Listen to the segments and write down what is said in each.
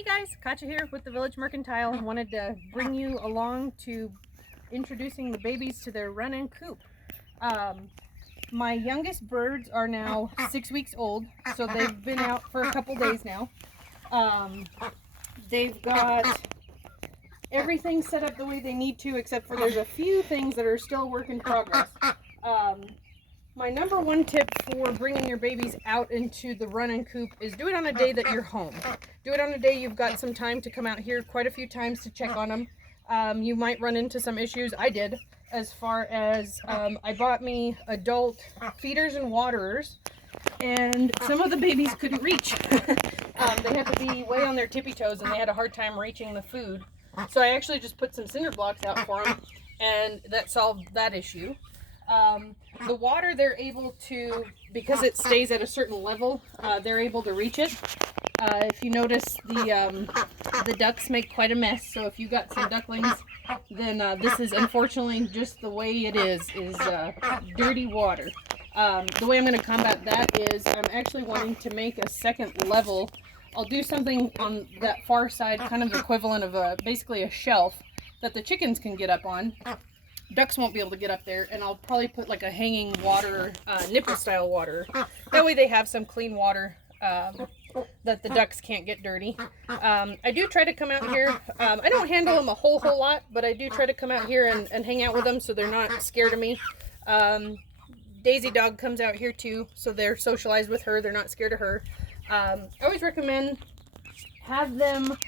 Hey guys, Kacha here with the Village Mercantile. I wanted to bring you along to introducing the babies to their run and coop. My youngest birds are now 6 weeks old, so they've been out for a couple days now. They've got everything set up the way they need to, except for there's a few things that are still a work in progress. My number one tip for bringing your babies out into the run and coop is do it on a day that you're home. Do it on a day you've got some time to come out here quite a few times to check on them. You might run into some issues. I did, as far as I bought me adult feeders and waterers, and some of the babies couldn't reach. They had to be way on their tippy toes, and they had a hard time reaching the food. So I actually just put some cinder blocks out for them, and that solved that issue. The water, they're able to, because it stays at a certain level, they're able to reach it. If you notice, the ducks make quite a mess, so if you got some ducklings, then this is unfortunately just the way it is dirty water. The way I'm going to combat that is I'm actually wanting to make a second level. I'll do something on that far side, kind of equivalent of basically a shelf that the chickens can get up on. Ducks won't be able to get up there, and I'll probably put like a hanging water, nipple style water. That way they have some clean water that the ducks can't get dirty. I do try to come out here. I don't handle them a whole lot, but I do try to come out here and hang out with them so they're not scared of me. Daisy dog comes out here too, so they're socialized with her. They're not scared of her. I always recommend have them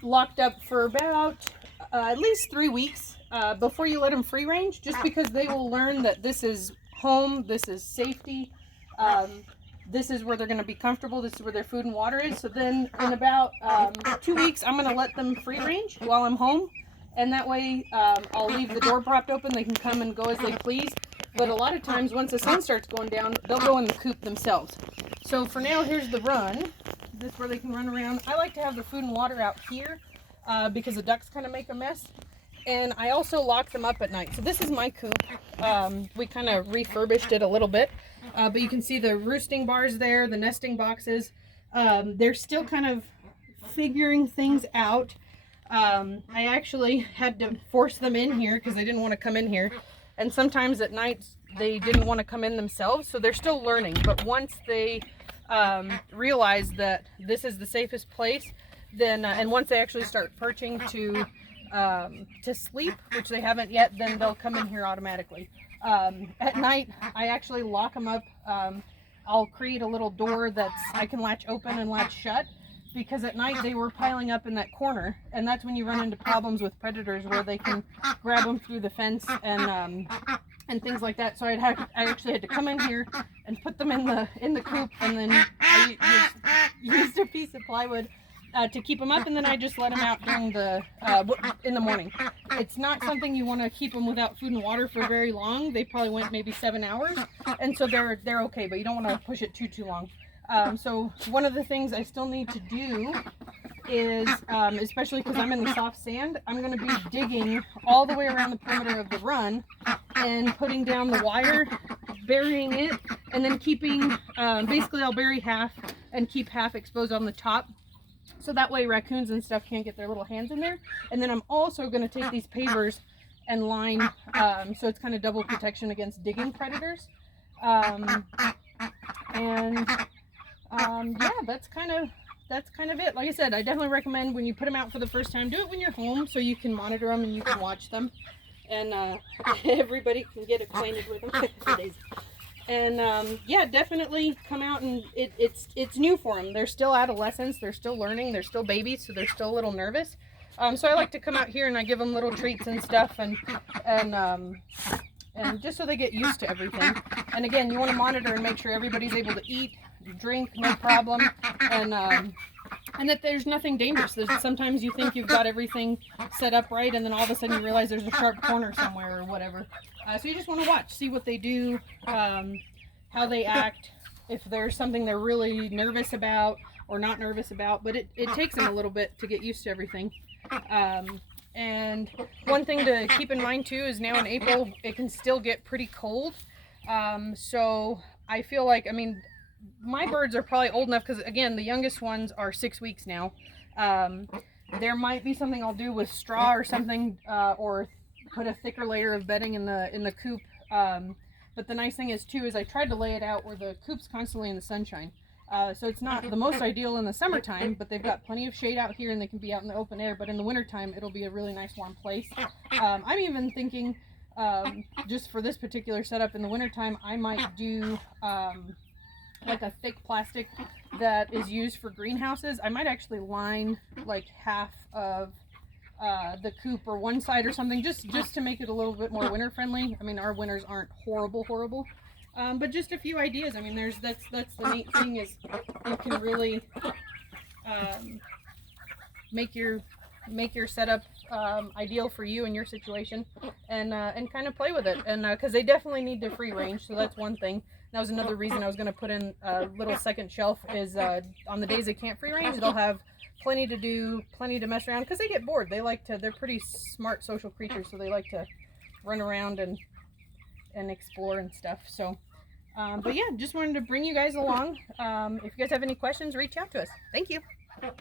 locked up for about at least 3 weeks before you let them free range, just because they will learn that this is home, this is safety, this is where they're going to be comfortable, this is where their food and water is. So then in about 2 weeks, I'm going to let them free range while I'm home, and that way I'll leave the door propped open. They can come and go as they please. But a lot of times once the sun starts going down, they'll go in the coop themselves. So for now, here's the run. This is where they can run around. I like to have the food and water out here because the ducks kind of make a mess. And I also lock them up at night. So this is my coop. We kind of refurbished it a little bit. But you can see the roosting bars there, the nesting boxes. They're still kind of figuring things out. I actually had to force them in here because they didn't want to come in here. And sometimes at night they didn't want to come in themselves. So they're still learning. But once they realize that this is the safest place, then and once they actually start perching to sleep, which they haven't yet, then they'll come in here automatically. At night, I actually lock them up. I'll create a little door that's I can latch open and latch shut, because at night they were piling up in that corner, and that's when you run into problems with predators where they can grab them through the fence and things like that. So I actually had to come in here and put them in the coop, and then I used a piece of plywood to keep them up, and then I just let them out during in the morning. It's not something you want to keep them without food and water for very long. They probably went maybe 7 hours, and so they're okay, but you don't want to push it too long. So one of the things I still need to do is, especially because I'm in the soft sand, I'm going to be digging all the way around the perimeter of the run and putting down the wire, burying it, and then keeping, basically I'll bury half and keep half exposed on the top. So that way raccoons and stuff can't get their little hands in there. And then I'm also going to take these pavers and line, so it's kind of double protection against digging predators. Yeah, that's kind of it. Like I said, I definitely recommend when you put them out for the first time, do it when you're home so you can monitor them and you can watch them, and everybody can get acquainted with them. And yeah, definitely come out, and it's new for them. They're still adolescents, they're still learning, they're still babies, so they're still a little nervous. So I like to come out here and I give them little treats and stuff, and just so they get used to everything. And again, you want to monitor and make sure everybody's able to eat, drink, no problem, and that there's nothing dangerous. Sometimes you think you've got everything set up right, and then all of a sudden you realize there's a sharp corner somewhere or whatever. So you just want to watch, see what they do, how they act, if there's something they're really nervous about or not nervous about. But it takes them a little bit to get used to everything. And one thing to keep in mind too is now in April it can still get pretty cold. So I feel like, I mean, my birds are probably old enough, because again, the youngest ones are 6 weeks now. There might be something I'll do with straw or something, or put a thicker layer of bedding in the coop. But the nice thing is too, is I tried to lay it out where the coop's constantly in the sunshine. So it's not the most ideal in the summertime, but they've got plenty of shade out here and they can be out in the open air. But in the wintertime, it'll be a really nice warm place. I'm even thinking, just for this particular setup in the wintertime, I might do like a thick plastic that is used for greenhouses. I might actually line like half of the coop or one side or something, just to make it a little bit more winter friendly. I mean, our winters aren't horrible, but just a few ideas. I mean, that's the neat thing, is you can really make your setup ideal for you and your situation, and kind of play with it. And because they definitely need to free range, so that's one thing. That was another reason I was going to put in a little second shelf, is on the days they can't free range, they'll have plenty to do, plenty to mess around, because they get bored. They're pretty smart social creatures, so they like to run around and explore and stuff. So but yeah, just wanted to bring you guys along. If you guys have any questions, reach out to us. Thank you.